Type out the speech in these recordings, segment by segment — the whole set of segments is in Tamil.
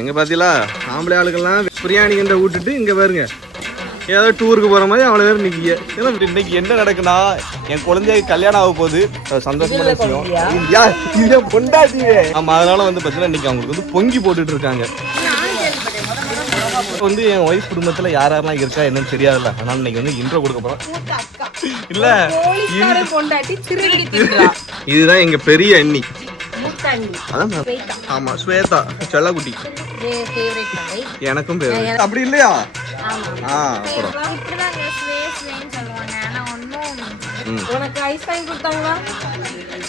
எங்க பாத்தீங்களா ஆம்பளை ஆளுக்கெல்லாம் பிரியாணி கண்ட விட்டுட்டு இங்க பாருங்க ஏதோ டூருக்கு போற மாதிரி அவ்வளவு பேர் நிக்கிய. இன்னைக்கு என்ன நடக்குன்னா என் குழந்தைக்கு கல்யாணம் ஆக போகுது. சந்தோஷமான விஷயம் பொண்டாட்டி. ஆமா அதனால வந்து பாத்தீங்கன்னா இன்னைக்கு அவங்களுக்கு வந்து பொங்கி போட்டுட்டு இருக்காங்க. வந்து என் ஒய்ஃப் குடும்பத்துல யாரெல்லாம் இருக்கா என்னன்னு தெரியாதுல்ல. அதனால இன்னைக்கு வந்து இன்ட்ரோ கொடுக்க போறோம். இல்ல இதுதான் எங்க பெரிய அண்ணி. ஆமா ஸ்வேதா செல்லக்குட்டி எனக்கும் பேரு அப்படி இல்லையா?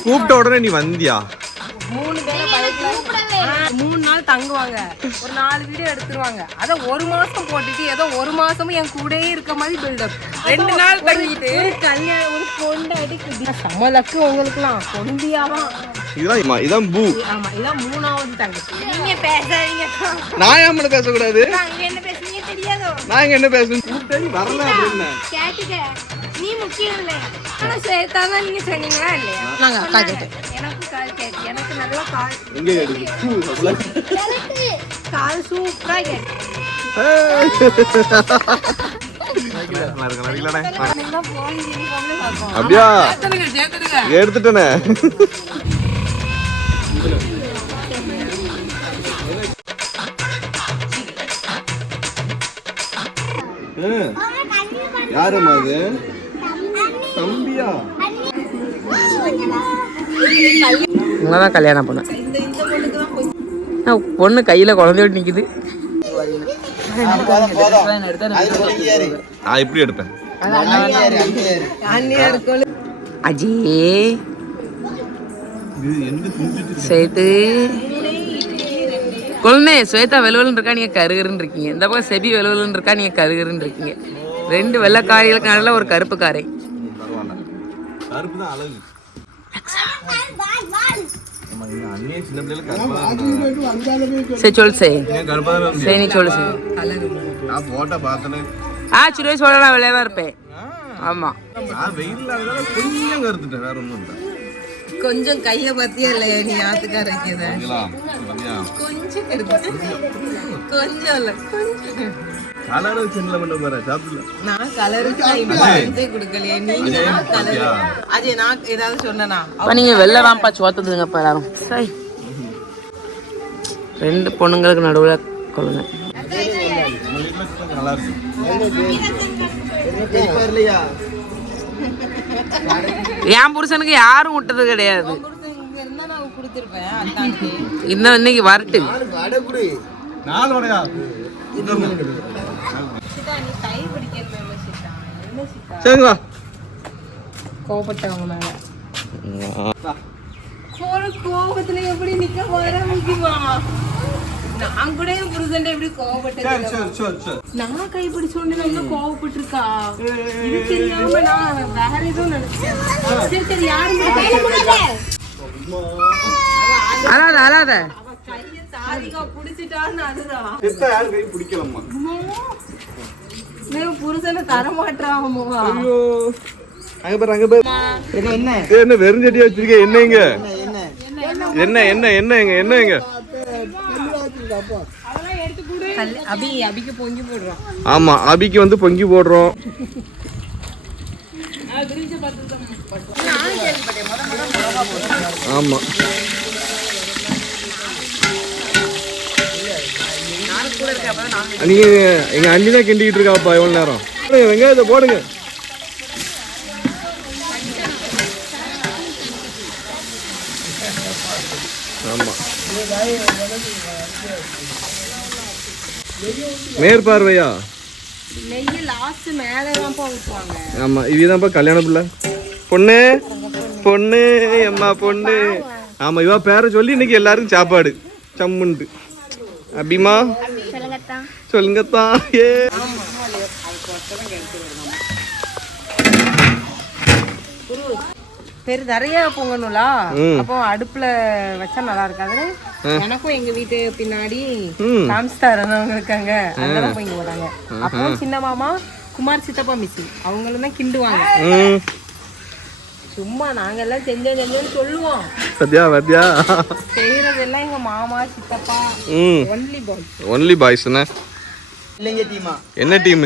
கூப்பிட்ட உடனே நீ வந்தியா? 3 நாள் தங்குவாங்க, ஒரு 4 வீடியோ எடுத்துருவாங்க. அத ஒரு மாசம் போட்டுட்டு ஏதோ ஒரு மாசமும் என் கூடயே இருக்க மாதிரி பில்டப். 2 நாள் தங்கிட்டு கல்யாணம் ஒரு பொண்டாட்டி சமலக்கு உங்களுக்குலாம் பொந்தியாவா? இதான் பூ. ஆமா இதான் 3வது தங்கச்சி. நீங்க பேசாதீங்க. நான் ஏன் பேச கூடாது? நீங்க என்ன பேசுறீங்க தெரியாதோ? நான் இங்க என்ன பேசுறேன்? கூப்பிட்டே வரல அப்படினா கேட்டிக்க. நீ முக்கியம் இல்ல. ஆனா சேத்தா தான் நீங்க சொன்னீங்களா இல்லையா? நாங்க காஜெட். எனக்கு கால் கேட். எனக்கு நல்ல கால். எங்க கேக்குது? எனக்கு கால் சூப்பரா கேட். அப்படியா? எடுத்துட்டேனே. யாருமா அது? தம்பியா? இங்கதான் கல்யாணம் பண்ண பொண்ணு கையில குழந்தையோடு நிக்குது. எப்படி எடுப்பேன்? அஜய் சேத்து குழந்தை ஸ்வேதா வெளுவலுன்னு இருக்கா, நீங்க கருகருன்னு இருக்கீங்க. இந்த பக்கம் செபி வெளுவலுன்னு இருக்கா, நீங்க கருகருன்னு இருக்கீங்க. 2 வெள்ளைக்காரிகளுக்கு நல்ல ஒரு கருப்பு காரை. சரி சொல்லு சரி நீ சொல்லு சுரேஷ் சொல்ல நான் வெளியே தான் இருப்பேன். ஆமா கொஞ்சம் கைய பத்தியா இல்லையா நீ ஆத்துக்கார கொஞ்சம் இல்ல நான் கலருக்கு கொடுக்கலையே. நீங்க கலர் அஜய் நான் ஏதாவது சொன்னா நீங்க வெளில வாம்பா சோத்துதுங்க எல்லாரும். சரி 2 பொண்ணுங்களுக்கு நடுவுல கொள்ளுங்க. என் புருஷனுக்கு யாரும் விட்டது கிடையாது. இன்னும் இன்னைக்கு வரட்டு கோபப்பட்டவங்க மேல கோபத்துல எப்படி நிக்க வர முடியுமா? நான் கூட என் புருஷன் எப்படி கோபப்பட்டது. நான் கைப்பிடிச்ச உடனே கோபப்பட்டு இருக்கா இது தெரியாம நான் வேற எதுவும் நினைச்சேன். சரி யாரும் அழாத அழாத சாதிகா புடிச்சிட்டான்னு அதுதான் கை பிடிக்கலாமா? புருஷனை தரமாட்டாமவா? என்ன வெறுஞ்சட்டியா வச்சிருக்க? என்னங்க என்ன என்ன என்னங்க என்னங்க? அபிக்கு பொங்கி போடுறோம். ஆமா அபிக்கு வந்து பொங்கி போடுறோம். ஆமா நீங்க எங்க அண்ணி தான் கிண்டிக்கிட்டு இருக்காப்பா எவ்வளவு நேரம். வெங்காயத்தை போடுங்க. ஆமா மேற்பார்வையா? ஆமா இதுதான்ப்பா கல்யாண பிள்ளை பொண்ணு பொண்ணு அம்மா பொண்ணு. ஆமா இவா பேர சொல்லி இன்னைக்கு எல்லாருக்கும் சாப்பாடு சம்முண்டு. அபிமா சொல்லுங்கத்தான். ஏ பெரு நிறைய பொங்கணும்ல, அப்போ அடுப்புல வச்சா நல்லா இருக்காது. எனக்கும் எங்க வீட்டு பின்னாடி காம்ஸ்டாரவங்க இருக்காங்க, அங்கதான் பொங்கி போட்டாங்க. அப்போ சின்ன மாமா குமார் சித்தப்பா மிஸ்ஸி அவங்களும் தான் கிண்டுவாங்க. சும்மா நாங்கெல்லாம் செஞ்சோன்னு சொல்லுவோம். சத்யா செய்யறதெல்லாம் எங்க மாமா சித்தப்பா ஒன்லி பாய்ஸ். என்ன டீம்?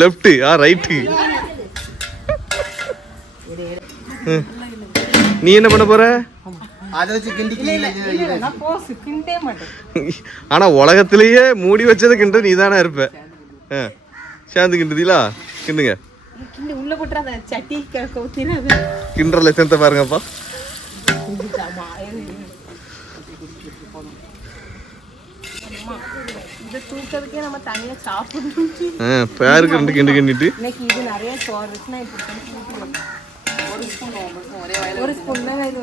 Left right. நீ என்ன பண்ண போற? ஆனா உலகத்திலேயே மூடி வச்சது கிண்டு நீ தானே இருப்ப. சேர்ந்து கிண்டுதீங்களா? கிண்டுங்க. உள்ள போட்டுறாத சட்டி கவுத்திராத. கிண்டுற லட்சத்தை பாருங்கப்பா. இத தூக்கிறதுக்கே நம்ம தனியா சாப்பிடணும். பேருக்கு ரெண்டு கிண்டு கிண்டிட்டு இன்னைக்கு இது நிறைய சோறு இருக்குன்னா இப்படி ஒரு ஸ்பூன் தான் இது.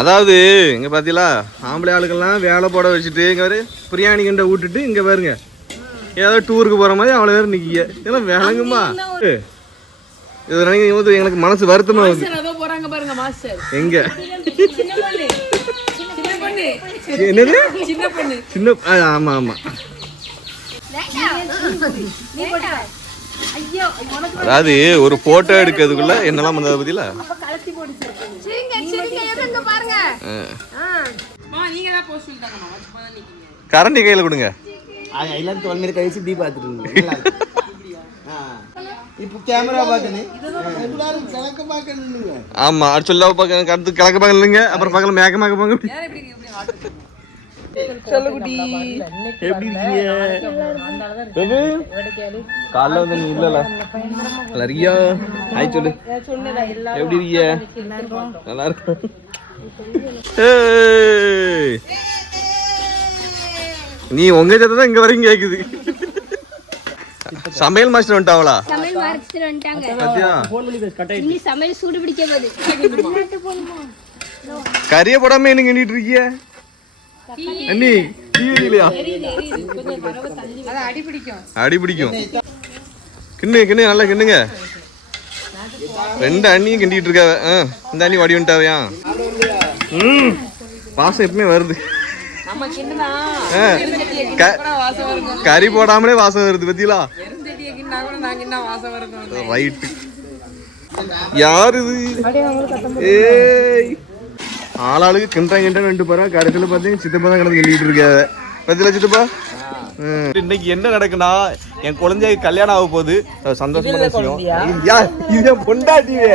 அதாவது இங்க பாத்தீங்களா, ஆம்பளை ஆளுக்கெல்லாம் வேலை போட வச்சுட்டு இங்க பாரு பிரியாணி கிண்ட விட்டுட்டு இங்க பாருங்க ஏதோ டூருக்கு போற மாதிரி அவ்வளவு பேர் நிக்கிய. இதெல்லாம் விளங்குமா? இது நினைக்கும் போது எனக்கு மனசு வருத்தமா வருது. போறாங்க பாருங்க மாஸ்டர். எங்க என்னது சின்ன? ஆமா ஆமா. அதாவது ஒரு போட்டோ எடுக்கிறதுக்குள்ள என்னெல்லாம் வந்தது பத்தியில. கரண்டி கையில கொடுங்க. ஆமா சொல்ல கருத்து கிழக்க பார்க்க இல்லைங்க. அப்புறம் பக்கத்துல மேக்க மேக்க பாங்க. எப்படி இருக்கீங்க? காலைல வந்து நீ இல்லல நிறையா ஹாய் சொல்லு. எப்படி இருக்கீங்க? நல்லா இருக்கு. நீ உங்க ஜாத தான் இங்க வரைக்கும் கேக்குது. சமையல் மாஸ்டர் வந்துட்டாவளா? சமையல் மாஸ்டர் வந்துட்டாங்க. சத்யா நீ சமையல் சூடு பிடிக்க போகுது. கறிய போடாம என்ன கிண்டிட்டு இருக்கீங்க அண்ணி? இல்லையா? அடி பிடிக்கும். கிண்ணு நல்லா கிண்ணுங்க. ரெண்டு அண்ணியும் கிண்டிட்டு இருக்காவ. இந்த அண்ணி வடி வந்துட்டாவையா? வாசம் எப்பவுமே வருது. கறி போடாமலே வாசம் வருது பத்தியா? ரைட்டு. யாரு இது? ஏய் ஆளாளுக்கு கிண்டாங்க ரெண்டு பேரும் கடைசியில் பார்த்தீங்கன்னா சித்தப்பா தான் கிடந்து கிண்டிட்டு இருக்காது பத்தியில சித்தப்பா. இன்னைக்கு என்ன நடக்குன்னா, என் குழந்தைக்கு கல்யாணம் ஆக போகுது. சந்தோஷமான விஷயம். இது பொண்டாட்டியே.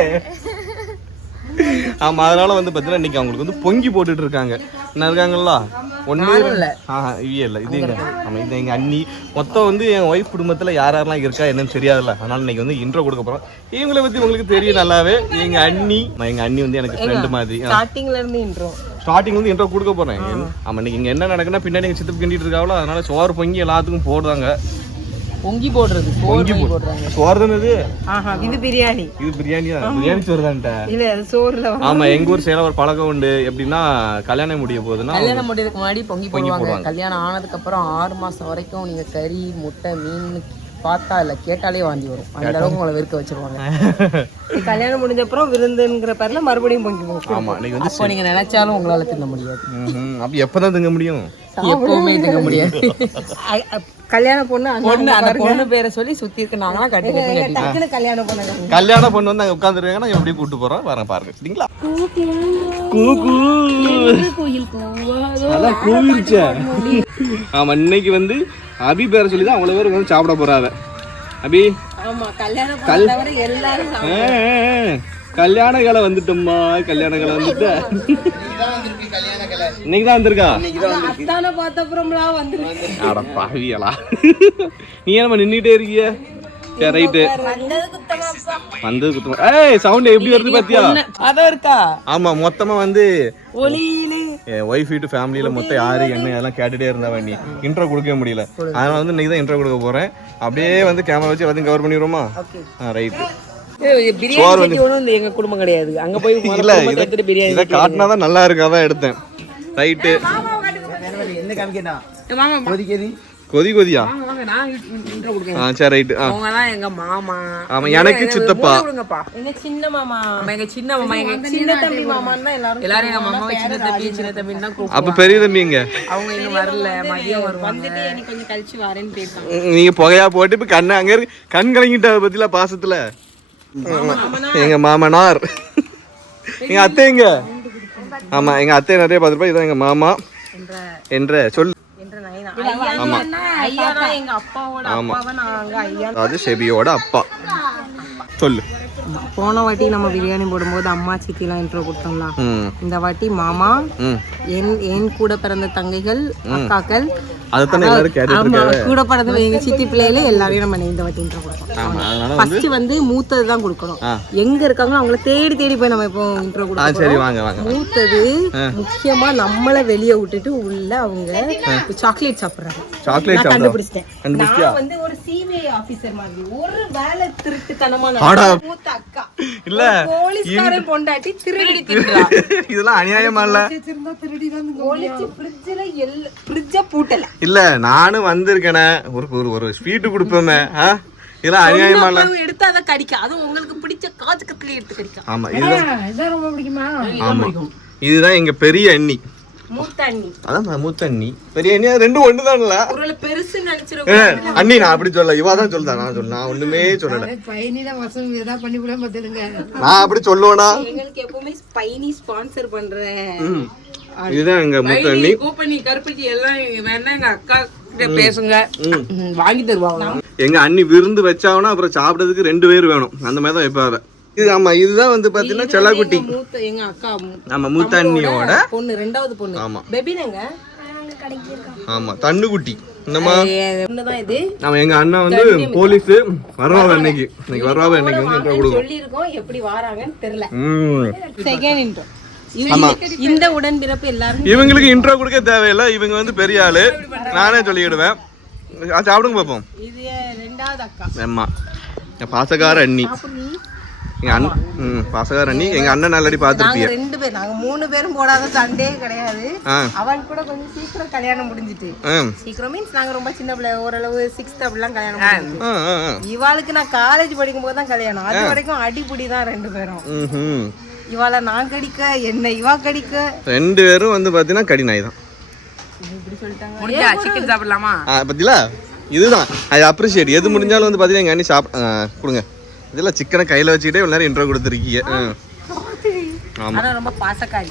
ஆமா அதனால வந்து பார்த்தீங்கன்னா இன்னைக்கு அவங்களுக்கு வந்து பொங்கி போட்டுட்டு இருக்காங்க. என்ன இருக்காங்களா? ஒண்ணு இல்ல இது எங்க ஆமா இது எங்க அண்ணி. மொத்தம் வந்து என் ஒய்ஃப் குடும்பத்துல யாரெல்லாம் இருக்கா என்னன்னு தெரியாதுல்ல. அதனால இன்னைக்கு வந்து இன்ட்ரோ கொடுக்க போறோம். இவங்களை பத்தி உங்களுக்கு தெரியும் நல்லாவே. எங்க அண்ணி வந்து எனக்கு ஃப்ரெண்டு மாதிரி. ஸ்டார்டிங்ல இருந்து இன்ட்ரோ கொடுக்க போறேன். ஆமா இன்னைக்கு இங்க என்ன நடக்குன்னா, பின்னாடி எங்க சித்தப்பு கிண்டிட்டு இருக்காங்களோ அதனால சோறு பொங்கி எல்லாத்துக்கும் போடுவாங்க. பொங்கி போடுறது சோறு தானே? இது பிரியாணி. பிரியாணி சோறு தான்ட்ட. இல்ல அது சோறுல. ஆமா எங்க ஊர் சைடுல ஒரு பழக்கம் உண்டு. எப்படின்னா கல்யாணம் முடிய போகுதுன்னா, கல்யாணம் முடியறதுக்கு முன்னாடி பொங்கி போடுவாங்க. கல்யாணம் ஆனதுக்கு அப்புறம் 6 மாசம் வரைக்கும் நீங்க கறி முட்டை மீன் பார்த்தா இல்ல கேட்டாலே வாந்தி வரும். அந்த அளவுக்கு உங்களை வெறுக்க வச்சிருவாங்க. கல்யாணம் முடிஞ்ச அப்புறம் விருந்துங்கிற பேர்ல மறுபடியும் பொங்கி போகும். ஆமா நீங்க வந்து அப்போ நீங்க நினைச்சாலும் உங்களால திங்க முடியாது. அப்ப எப்பதான் திங்க முடியும்? எப்பவுமே திங்க முடியாது. கல்யாண பொண்ணு அந்த பொண்ணு பேரை சொல்லி சுத்தி இருக்காங்கன்னா கட்டி கல்யாண பொண்ணு வந்து அங்க உட்காந்துருக்காங்க. நான் எப்படி கூட்டு போறோம் வரேன் பாருங்க. சரிங்களா? ஆமா இன்னைக்கு வந்து அபி பேரை சொல்லி தான் அவ்வளவு பேர் வந்து சாப்பிட போறாங்க. அபி கல்யாண காலை வந்துட்டோம்மா. கல்யாண காலை வந்துட்ட இன்னைக்கு தான் வந்திருக்கா? அட பாவியலா, நீ என்ன நின்னுட்டே இருக்கிய? சரி ரைட்டு வந்தது குத்தமா. ஏய் சவுண்ட் எப்படி வருது பாத்தியா? அதான் இருக்கா? ஆமா மொத்தமா வந்து ஒலியிலே என் ஒய்ஃப் வீட்டு ஃபேமிலியில மொத்தம் யாரு என்ன அதெல்லாம் கேட்டுட்டே இருந்தா நீ இன்ட்ரோ கொடுக்க முடியல. அதனால வந்து இன்னைக்கு தான் இன்ட்ரோ கொடுக்க போறேன். அப்படியே வந்து கேமரா வச்சு எல்லாத்தையும் கவர் பண்ணிடுவோமா? ரைட்டு. எங்க குடும்பம் கிடையாது. அங்க போய் இதை காட்டினாதான் நல்லா இருக்கு. அதான் எடுத்தேன். ரைட்டு. கொதியா நான் intro கொடுக்கேன். ஆ சரி ரைட்டு. ஆ அவங்க தான் எங்க மாமா. ஆமா எனக்கு சித்தப்பா. கொடுங்கப்பா. எங்க சின்ன மாமா, எங்க சின்ன மாமா, எங்க சின்ன தம்பி மாமான்னு தான் எல்லாரும் எங்க மாமாவை சின்ன தம்பி தான் கூப்பிடுவாங்க. அப்ப பெரிய தம்பிங்க அவங்க இன்னும் வரல, மதியம் வருவாங்க. வந்துட்டு எனக்கு கொஞ்சம் கழிச்சு வரேன்னு போயிருக்காங்க. நீங்க புகையா போட்டு இப்ப கண்ணு அங்க இருக்கு கண் கலங்கிட்ட பத்தில பாசத்துல. எங்க மாமனார் எங்க அத்தை எங்க? ஆமா எங்க அத்தை நிறைய பார்த்துருப்பா. இதான் எங்க மாமா என்ற சொல். ஆமா ஐயா தான் எங்க அப்பாவோட அப்பாவை நாங்க ஐயா. அது செபியோட அப்பா. சொல்லு. போன வாட்டி நம்ம பிரியாணி போடும்போது அம்மா சித்திலாம் இன்ட்ரோ கொடுத்தோம்ல, இந்த வாட்டி மாமா, என் கூட பிறந்த தங்கைகள், அக்காக்கள், அதுதானே எல்லாரும் கேட்டுட்டு இருக்காங்க. கூட பிறந்த எங்க சித்தி பிள்ளைகள எல்லாரையும் நம்ம இந்த வாட்டி இன்ட்ரோ கொடுப்போம். ஃபர்ஸ்ட் வந்து மூத்தது தான் கொடுக்கணும். எங்க இருக்காங்களோ அவங்கள தேடி தேடி போய் நம்ம இப்போ இன்ட்ரோ கொடுப்போம். சரி வாங்க வாங்க. மூத்தது முக்கியமா நம்மள வெளிய விட்டுட்டு உள்ள அவங்க சாக்லேட் சாப்பிடுறாங்க. சாக்லேட் கண்டுபிடிச்சிட்டேன். நான் வந்து ஒரு சிபிஐ ஆபீசர் மாதிரி ஒரு வேலை திருட்டுத்தனமான மூத்த அக்கா இல்ல போலீஸ்காரன் பொண்டாட்டி திருடி தின்றா. இதெல்லாம் அநியாயமா இல்ல? ஒளிச்சு ஃப்ரிட்ஜ பூட்டல. இல்ல நானும் வந்திருக்கேனே ஒரு ஸ்வீட் கொடுப்போமே. இதெல்லாம் அநியாயமா இல்ல? எடுத்து அத கடிக்க, அது உங்களுக்கு பிடிச்ச காச்சு கத்தில எடுத்து கடிக்க. ஆமா இதுதான் ரொம்ப பிடிக்குமா? ஆமா இதுதான் எங்க பெரிய அண்ணி. மூத்த அண்ணி. அதான் மூத்த அண்ணி பெரிய அண்ணி ரெண்டும் ஒண்ணுதான்ல. ஒருவேளை பெருசு நினைச்சிருக்கோம். அண்ணி நான் அப்படி சொல்ல, இவா தான் சொல்லுதா. நான் ஒண்ணுமே சொல்லல. நான் அப்படி சொல்லுவேனா? எங்களுக்கு எப்பவுமே ஸ்பைனி ஸ்பான்சர் பண்றேன். இதுதான் எங்க மூத்த அண்ணி. கோப்பனி கருப்பட்டி எல்லாம் வேணா எங்க அக்கா கிட்ட பேசுங்க, வாங்கி தருவாங்க. எங்க அண்ணி விருந்து வச்சாவனா அப்புறம் சாப்பிடறதுக்கு 2 பேர் வேணும். அந்த மாதிரி தான் வைப்பாவ. இது ஆமா இதுதான் வந்து பாத்தீங்கன்னா செல்லக்குட்டி. மூத்த எங்க அக்கா ஆமா மூத்த அண்ணியோட பொண்ணு, ரெண்டாவது பொண்ணு. ஆமா பேபினங்க. ஆமா தண்ணுக்குட்டி. இந்தமா ஒண்ணுதான் இது. நம்ம எங்க அண்ணா வந்து போலீஸ் வருவாங்க இன்னைக்கு வருவாங்க இன்னைக்கு வந்து இன்ட்ரோ கொடுக்கும். சொல்லி இருக்கோம், எப்படி வராங்கன்னு தெரியல. Second intro. இந்த உடன்பிறப்பு எல்லாரும் இவங்களுக்கு இன்ட்ரோ கொடுக்க தேவையில்லை. இவங்க வந்து பெரிய ஆளு. நானே சொல்லிடுவேன். சாப்பிடுங்க பாப்போம். இது ரெண்டாவது அக்கா. அம்மா பாசக்கார அண்ணி. எங்க அண்ணன் பாசக்கார அண்ணி. எங்க அண்ணன் நல்லடி பாத்துருப்பீங்க. நாங்க 2 பேர், நாங்க 3 பேரும் போடாத சண்டே கிடையாது. அவன் கூட கொஞ்சம் சீக்கிரம் கல்யாணம் முடிஞ்சிட்டு. சீக்கிரம் மீன்ஸ் நாங்க ரொம்ப சின்ன பிள்ளை, ஓரளவு 6th அப்படிலாம் கல்யாணம் முடிஞ்சிட்டு. இவாளுக்கு நான் காலேஜ் படிக்கும் போது தான் கல்யாணம். அது வரைக்கும் அடிப்புடி தான் 2 பேரும். இவாள நான் கடிக்க, என்ன இவா கடிக்க. 2 பேரும் வந்து பாத்தீங்கன்னா கடி நாய் தான். இப்படி சொல்லிட்டாங்க. முடிஞ்சா சிக்கன் சாப்பிடலாமா? பத்தில இதுதான் ஐ அப்ரிஷியேட். எது முடிஞ்சாலும் வந்து பாத்தீங்கன்னா எங்க அண்ணி கொடுங்க. இதெல்லாம் சிக்கனை கையில வச்சுக்கிட்டே இவ்வளவு நேரம் இன்ட்ரோ கொடுத்துருக்கீங்க. ஆனா ரொம்ப பாசக்காரி.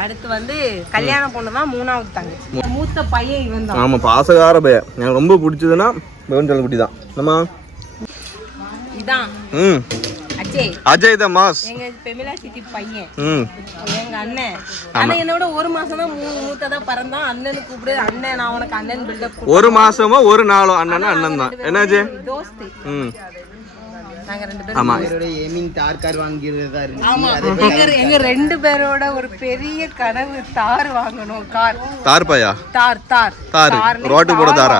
அடுத்து வந்து கல்யாண பொண்ணு தான் 3வது தங்கச்சி. மூத்த பையன் இவன் தான். ஆமா பாசக்கார பையன். எனக்கு ரொம்ப பிடிச்சதுன்னா செல்லக்குட்டி தான். நம்ம இதான் அஜய் தான் மாஸ். எங்க பெமிலா சித்தி பையன். எங்க அண்ணன். ஆனா என்னோட 1 மாசம் தான் மூத்ததா பிறந்தான். அண்ணனுக்கு கூப்பிடு. அண்ணன் நான் உனக்கு அண்ணன் பில்டப். 1 மாசமோ 1 நாளோ அண்ணன் அண்ணன் தான். என்னாச்சு? தோஸ்து. நாங்க 2 பேரும் ஆமா ஏமிங் தார் கார் வாங்கிறதா இருந்துச்சு. ஆமா எங்க 2 பேரோட ஒரு பெரிய கனவு தார் வாங்கணும். தார் பையா? தார் ரோட்டு போட தாரா?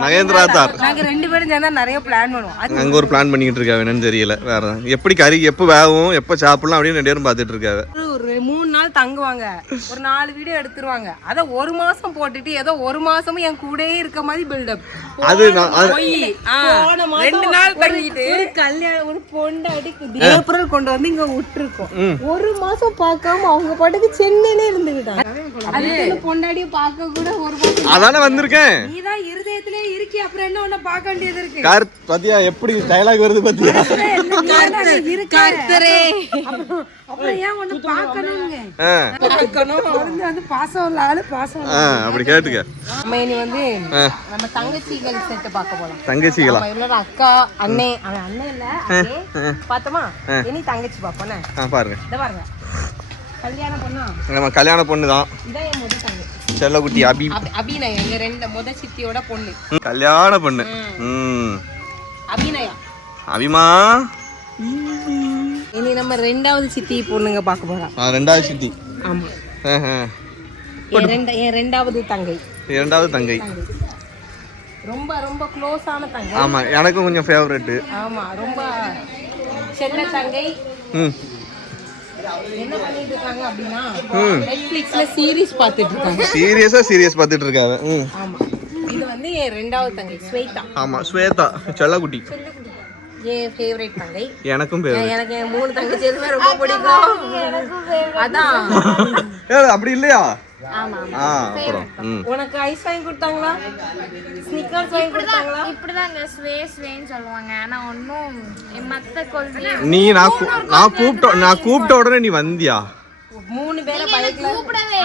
மகேந்திரா தார். நாங்க 2 பேரும் சேர்ந்தா நிறைய பிளான் பண்ணுவோம். அங்க ஒரு பிளான் பண்ணிட்டு இருக்காங்க. என்னன்னு தெரியல. வேற எப்படி கறி எப்ப வேகும் எப்ப சாப்பிடலாம் அப்படின்னு 2 பேரும் பாத்துட்டு இருக்காங்க. ஒரு 3 நாள் தங்குவாங்க. ஒரு 4 வீடியோ எடுத்துருவாங்க. அத 1 மாசம் போட்டுட்டு ஏதோ 1 மாசமும் என் கூடயே இருக்க மாதிரி பில்டப். அது 2 நாள் தங்கிட்டு ஒரு கல்யாணம் ஒரு பொண்டாட்டி ஏப்ரல் கொண்டு வந்து இங்க விட்டுருக்கோம். 1 மாசம் பார்க்காம அவங்க பாட்டுக்கு சென்னையில இருந்துக்கிட்டாங்க. அதுக்கு பொண்டாட்டிய பார்க்க கூட 1 மாசம். அதானே வந்திருக்கேன். நீதான் இருதயத்திலே இருக்கி, அப்புறம் என்ன உன்ன பார்க்க வேண்டியது இருக்கு? பாத்தியா எப்படி டயலாக் வருது பாத்தியா? கர்த்தரே அப்புறம் ஏன் உன்ன பார்க்கணும்ங்க? பார்க்கணும். வந்து பாசம் இல்ல ஆளு பாசம். அப்படி கேட்டுக்க. நம்ம இனி வந்து நம்ம தங்கச்சிகள் செட் பார்க்க போலாம். தங்கச்சிகளா? இவளோட அக்கா அண்ணே. அவன் அண்ணே இல்ல பாத்தமா. இனி தங்கச்சி பாப்போனே. பாருங்க. இத பாருங்க. கல்யாண பொண்ணா? நம்ம கல்யாண பொண்ணு தான். இதான் என் முதல் தங்கச்சி. செல்லக்குட்டி அபிநயா. எங்க 2 முதல் சித்தியோட பொண்ணு. கல்யாண பொண்ணு. அபிநயா. அபிமா. இனி நம்ம 2வது சித்தி பொண்ணுங்க பார்க்க போறோம். 2வது சித்தி. ஆமா. என் 2வது தங்கை. 2வது தங்கை. ரொம்ப ரொம்ப க்ளோஸான தங்கை. ஆமா எனக்கு கொஞ்சம் ஃபேவரட். ஆமா ரொம்ப செல்ல தங்கை. என்ன பண்ணிட்டு இருக்காங்க அப்படினா நெட்ஃபிளிக்ஸ்ல சீரிஸ் பார்த்துட்டு இருக்காங்க. சீரியஸ் பார்த்துட்டு இருக்காங்க. ஆமா என் ரெண்டாவது தங்கை ஸ்வேதா. ஆமா ஸ்வேதா செல்லக்குட்டி என் ஃபேவரட் தங்கை. எனக்கும் பேர் எனக்கு என் 3 தங்கச்சியுமே ரொம்ப பிடிக்கும். அதான் அப்படி இல்லையா? ஆமா அப்புறம் உனக்கு ஐஸ் வாங்கி கொடுத்தாங்களா? ஸ்னிக்கர்ஸ் வாங்கி கொடுத்தாங்களா? இப்படிதாங்க ஸ்வேன்னு சொல்லுவாங்க. ஆனா ஒன்னும் மத்த கொள்கை நீ நான் கூப்பிட்ட உடனே நீ வந்தியா? 3 பேரை பைக்ல கூப்பிடவே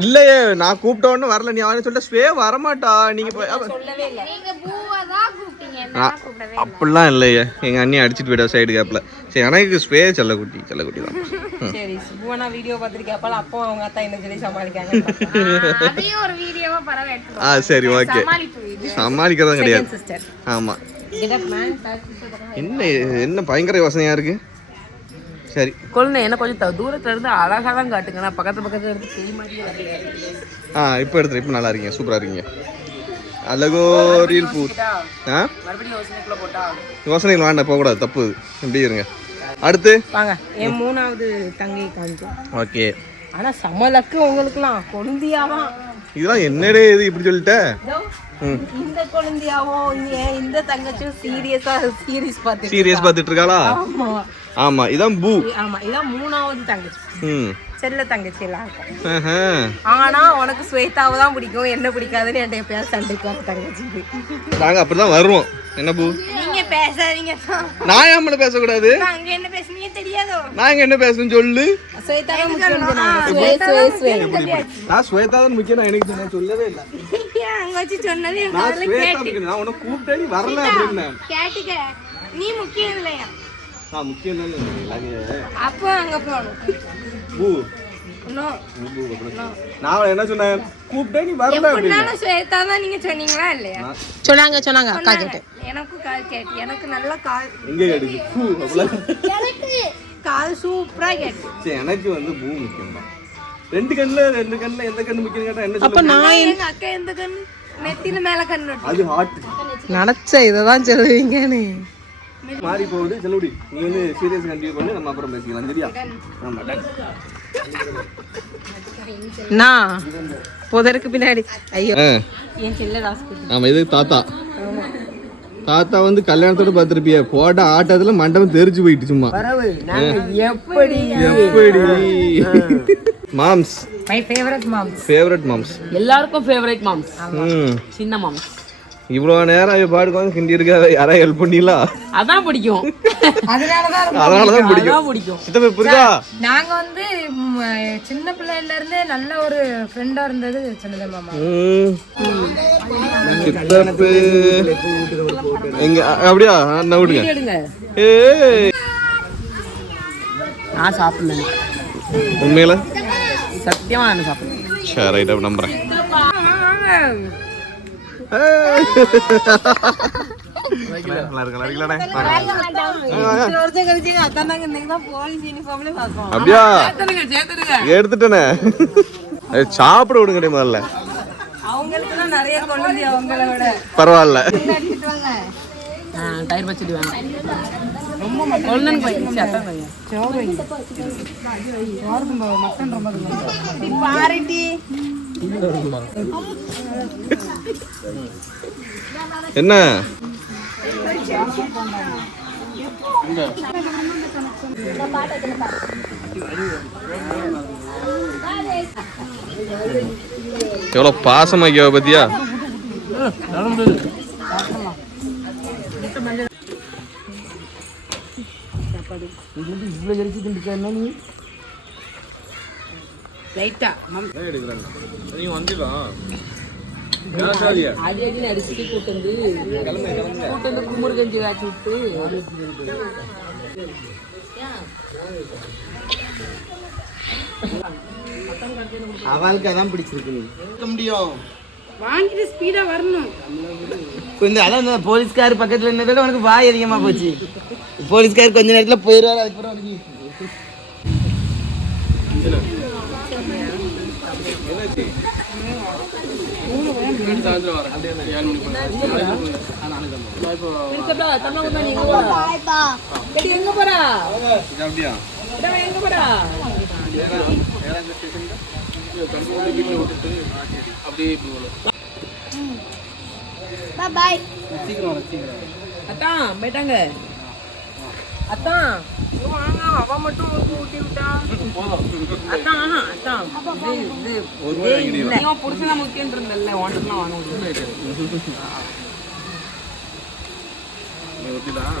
இல்லையே, நான் கூப்பிட்ட உடனே வரல. நீ அவனை சொல்லிட்ட ஸ்வே வரமாட்டா. நீங்க சொல்லவே இல்லை. நீங்க பூவா தான் கூப்பிட்டீங்க, நான் கூப்பிடவே அப்படிலாம் இல்லையே. எங்க அண்ணி அடிச்சிட்டு போயிட்டா சைடு கேப்ல. சரி எனக்கு ஸ்வே செல்லக்குட்டி தான். சரி சுபுவனா வீடியோ பார்த்திருக்கேன். அப்போ அவங்க அத்தா என்ன சொல்லி சமாளிக்காங்க. அதையும் ஒரு வீடியோவா பரவ எடுத்துக்கோ. சரி ஓகே. சமாளிக்கிறதும் கிடையாது. சிஸ்டர் ஆமா. Get up man back. என்ன பயங்கர யோசனையா இருக்கு. சரி குழந்தை என்ன கொஞ்சம் தூரத்துல இருந்து அழகா தான் காட்டுங்க. நான் பக்கத்துல இருந்து பேய் மாதிரியே இப்போ எடுத்துரு. இப்போ நல்லா இருக்கீங்க, சூப்பரா இருக்கீங்க. அழகோ ரீல் பூ. மறுபடியும் யோசனைக்குள்ள போட்டா யோசனைகள் வேண்டாம், போகக்கூடாது, தப்பு. இப்படி இருங்க. அடுத்து வாங்க என் 3வது தங்கை காமிச்சோம். ஓகே. ஆனா சமலக்கு உங்களுக்குலாம் கொழுந்தியாவா? இதெல்லாம் என்னடே இது இப்படி சொல்லிட்ட? இந்த கொழுந்தியாவோ இந்த தங்கச்சும் சீரியஸ் பார்த்துட்டு இருக்காளா? ஆமா ஆமா இதான் பூ. ஆமா இதான் 3வது தங்கச்சி. செல்ல தங்கச்சி எல்லாம் இருக்கும். ஆனா உனக்கு ஸ்வேதாவை தான் பிடிக்கும், என்ன பிடிக்காதுன்னு என்கிட்ட எப்பயாவது சண்டைக்கு வர தங்கச்சி. நாங்க அப்படிதான் வருவோம். என்ன பூ நீங்க பேசாதீங்க. நான் ஏன் பேசக்கூடாது? அங்க என்ன பேசுனீங்க தெரியாதோ? நாங்க என்ன பேசணும் சொல்லு. ஸ்வேதா தான் நான் ஸ்வேதா தான் முக்கியம். எனக்கு நான் சொல்லவே இல்லை. அங்க வச்சு சொன்னது நான் ஸ்வேதா முக்கியம். நான் உனக்கு கூப்பிட்டே நீ வரல அப்படின்னு. கேட்டுக்க. நீ முக்கியம் இல்லையா? நான் முக்கியம் இல்லை. அப்போ அங்க போகணும். பூ நான் என்ன சொன்னேன்? கூப்பிட்டே நீ வரல அப்படின்னு. ஸ்வேதா தான் நீங்க சொன்னீங்களா இல்லையா? சொன்னாங்க அக்கா கேட்டேன். எனக்கும் கால் கேட்டு. எனக்கு நல்ல கால் எங்க கேட்டுச்சு? பூ எனக்கு கால் சூப்பரா கேட்டு. சரி எனக்கு வந்து பூ முக்கியம் தான். ரெண்டு கண்ணுல எந்த கண்ணு முக்கியம் கேட்டா என்ன அப்ப சொல்லுங்க? நான் எங்க அக்கா எந்த கண்ணு? நெத்தில மேல கண்ணு. அது ஹார்ட். நினைச்ச இததான் சொல்லுவீங்கன்னு. மாறி போகுது. செல்லுடி நீ வந்து சீரியஸ் கண்டினியூ பண்ணி நம்ம அப்புறம் பேசிக்கலாம். சரியா? ஆமா டன். நான் புதருக்கு பின்னாடி ஐயோ என் செல்ல ராஸ்குட்டி. ஆமா இது தாத்தா வந்து கல்யாணத்தோட பார்த்திருப்பிய போட்ட ஆட்டத்துல மண்டபம் தெரிஞ்சு போயிட்டு சும்மா. எப்படி மாம்ஸ் மை ஃபேவரட் மாம்ஸ். எல்லாருக்கும் ஃபேவரட் மாம்ஸ். சின்ன மாம்ஸ். இவ்வளவு நேரம் அவ பாடுக்கு வந்து கிண்டி இருக்கா. யாரா ஹெல்ப் பண்ணிங்களா? அதான் பிடிக்கும். அதனாலதான் பிடிக்கும். சித்தப்பா புரியுதா? நாங்க வந்து சின்ன பிள்ளைல இருந்தே நல்ல ஒரு ஃப்ரெண்டா இருந்தது சின்னத மாமா. சித்தப்பு எங்க அப்படியா? நான் விடுங்க. நான் சாப்பிடல. உண்மையில சத்தியமா நான் சாப்பிடல. சரி ரைட் அப்ப நம்புறேன். அப்படியா எடுத்துட்டேனே. சாப்பிட விடுங்க முதல்ல. அவங்களுக்குலாம் நிறைய கொழுந்தி அவங்களோட. பரவாயில்ல. தயிர் பச்சடி வேணும். குழந்தைங்க பையன் அத்தான் பையன். பாருடி என்ன எவ்வளவு பாசமாக்கிய பத்தியா? லைட்டா அடி அடிச்சுட்டு கூட்டு குமுறு கஞ்சி காய்ச்சி விட்டு அவளுக்கு அதான் பிடிச்சிருக்கு. முடியும் வாங்கிட்டு ஸ்பீடா வரணும். கொஞ்சம் அதான் இந்த போலீஸ்கார் பக்கத்துல இருந்ததோட உனக்கு வாய் அதிகமா போச்சு. போலீஸ்கார் கொஞ்ச நேரத்துல போயிடுவாரு. அதுக்கப்புறம் எங்க போறா? பாய். அத்தான் போயிட்டாங்க. அத்தான் இங்க வாங்க, அவ மட்டும் உங்களுக்கு ஊட்டி விட்டா. அத்தான் அத்தான் நீ புருஷனா முக்கியம் இருந்தல்ல, உன்கிட்ட வாங்க முடியும்.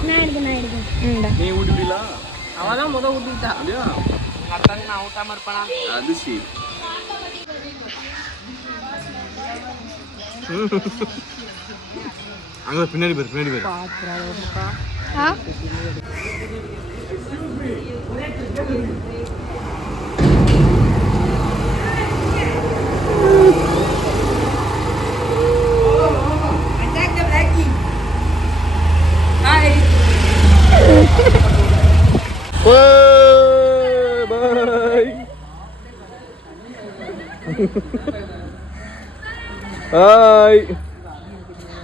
நான் எடுக்கிறேன். நீ ஊட்டி விடலாம். அவதான் முத ஊட்டி விட்டா. அப்படியா? அத்தான் நான் ஊட்டாம இருப்பானா? அது சரி. அங்க பின்னாடி பேர் ஆ Bye.